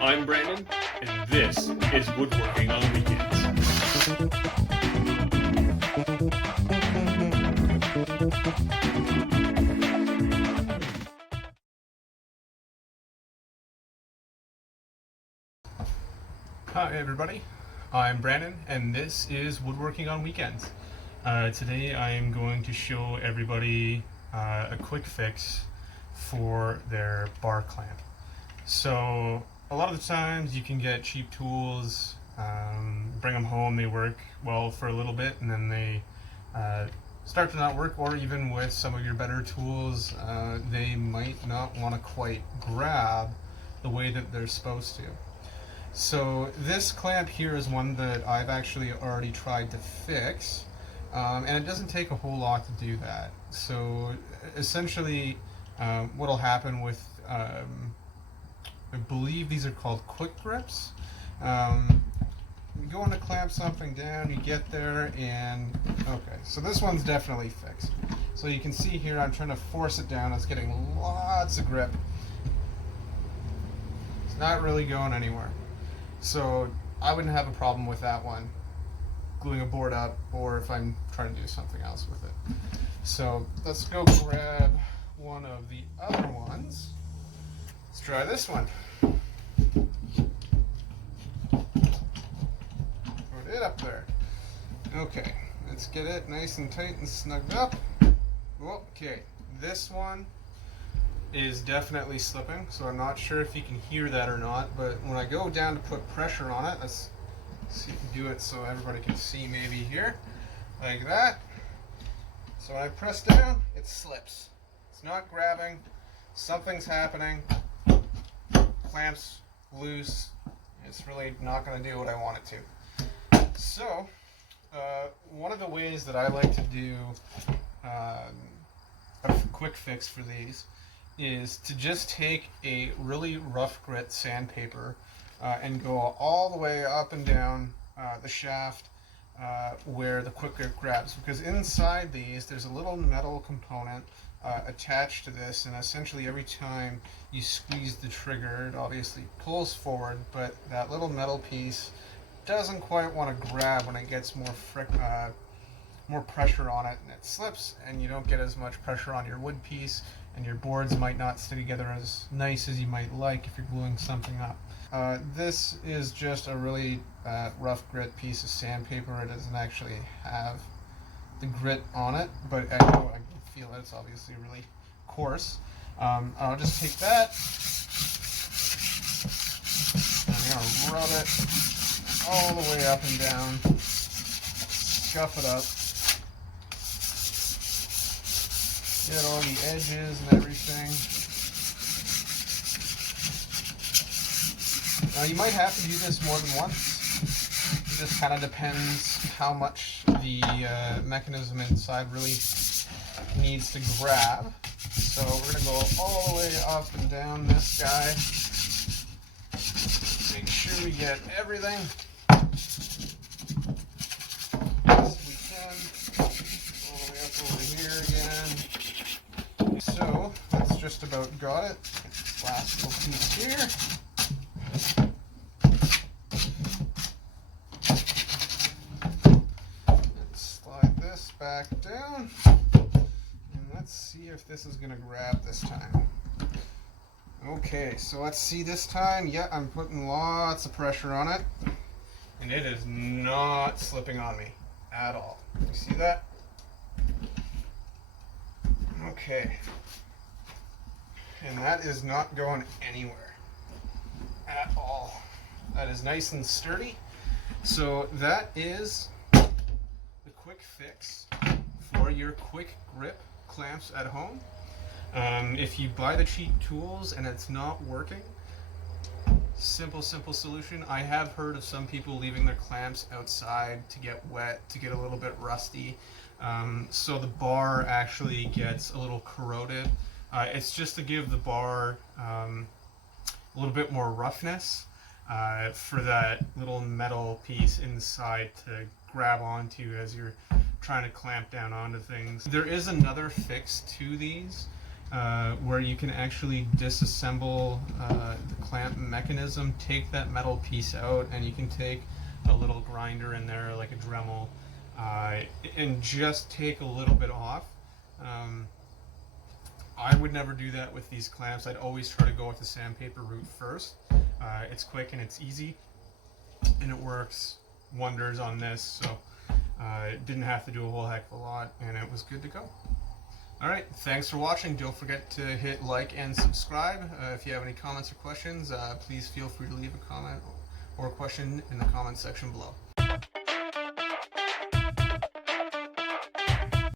I'm Brandon, and this is Woodworking on Weekends. Hi everybody, I'm Brandon, and this is Woodworking on Weekends. Today I am going to show everybody a quick fix for their bar clamp. So a lot of the times you can get cheap tools, bring them home, they work well for a little bit, and then they start to not work, or even with some of your better tools, they might not want to quite grab the way that they're supposed to. So this clamp here is one that I've actually already tried to fix, and it doesn't take a whole lot to do that. So essentially what'll happen with, I believe these are called quick grips. You go in to clamp something down, you get there, and okay, so this one's definitely fixed. So you can see here I'm trying to force it down, it's getting lots of grip. It's not really going anywhere. So I wouldn't have a problem with that one, gluing a board up, or if I'm trying to do something else with it. So let's go grab one of the other ones. Let's try this one. Put it up there. Okay, let's get it nice and tight and snugged up. Okay, this one is definitely slipping, so I'm not sure if you can hear that or not, but when I go down to put pressure on it, let's see if we do it so everybody can see maybe here, like that. So when I press down, it slips. It's not grabbing, something's happening, clamp's loose, it's really not going to do what I want it to. So one of the ways that I like to do a quick fix for these is to just take a really rough grit sandpaper and go all the way up and down the shaft where the quick grip grabs, because inside these there's a little metal component attached to this, and essentially every time you squeeze the trigger it obviously pulls forward, but that little metal piece doesn't quite want to grab when it gets more pressure on it, and it slips, and you don't get as much pressure on your wood piece, and your boards might not stay together as nice as you might like if you're gluing something up. This is just a really rough grit piece of sandpaper. It doesn't actually have the grit on it, but I can feel it. It's obviously really coarse. I'll just take that, and I'm going to rub it all the way up and down, scuff it up, get all the edges and everything. Now you might have to do this more than once. It just kind of depends how much the mechanism inside really needs to grab. So we're going to go all the way up and down this guy. Make sure we get everything as we can. All the way up over here again. So that's just about got it. This last little piece here. Let's slide this back down, and let's see if this is going to grab this time. Okay, so let's see this time. Yeah, I'm putting lots of pressure on it, and it is not slipping on me at all. You see that? Okay, and that is not going anywhere at all. That is nice and sturdy. So that is the quick fix for your quick grip clamps at home. If you buy the cheap tools and it's not working, simple solution. I have heard of some people leaving their clamps outside to get wet, to get a little bit rusty. So the bar actually gets a little corroded. It's just to give the bar a little bit more roughness for that little metal piece inside to grab onto as you're trying to clamp down onto things. There is another fix to these, where you can actually disassemble the clamp mechanism, take that metal piece out, and you can take a little grinder in there, like a Dremel, and just take a little bit off. I would never do that with these clamps. I'd always try to go with the sandpaper route first. It's quick and it's easy, and it works wonders on this, so didn't have to do a whole heck of a lot, and it was good to go. Alright, thanks for watching. Don't forget to hit like and subscribe. If you have any comments or questions, please feel free to leave a comment or a question in the comment section below.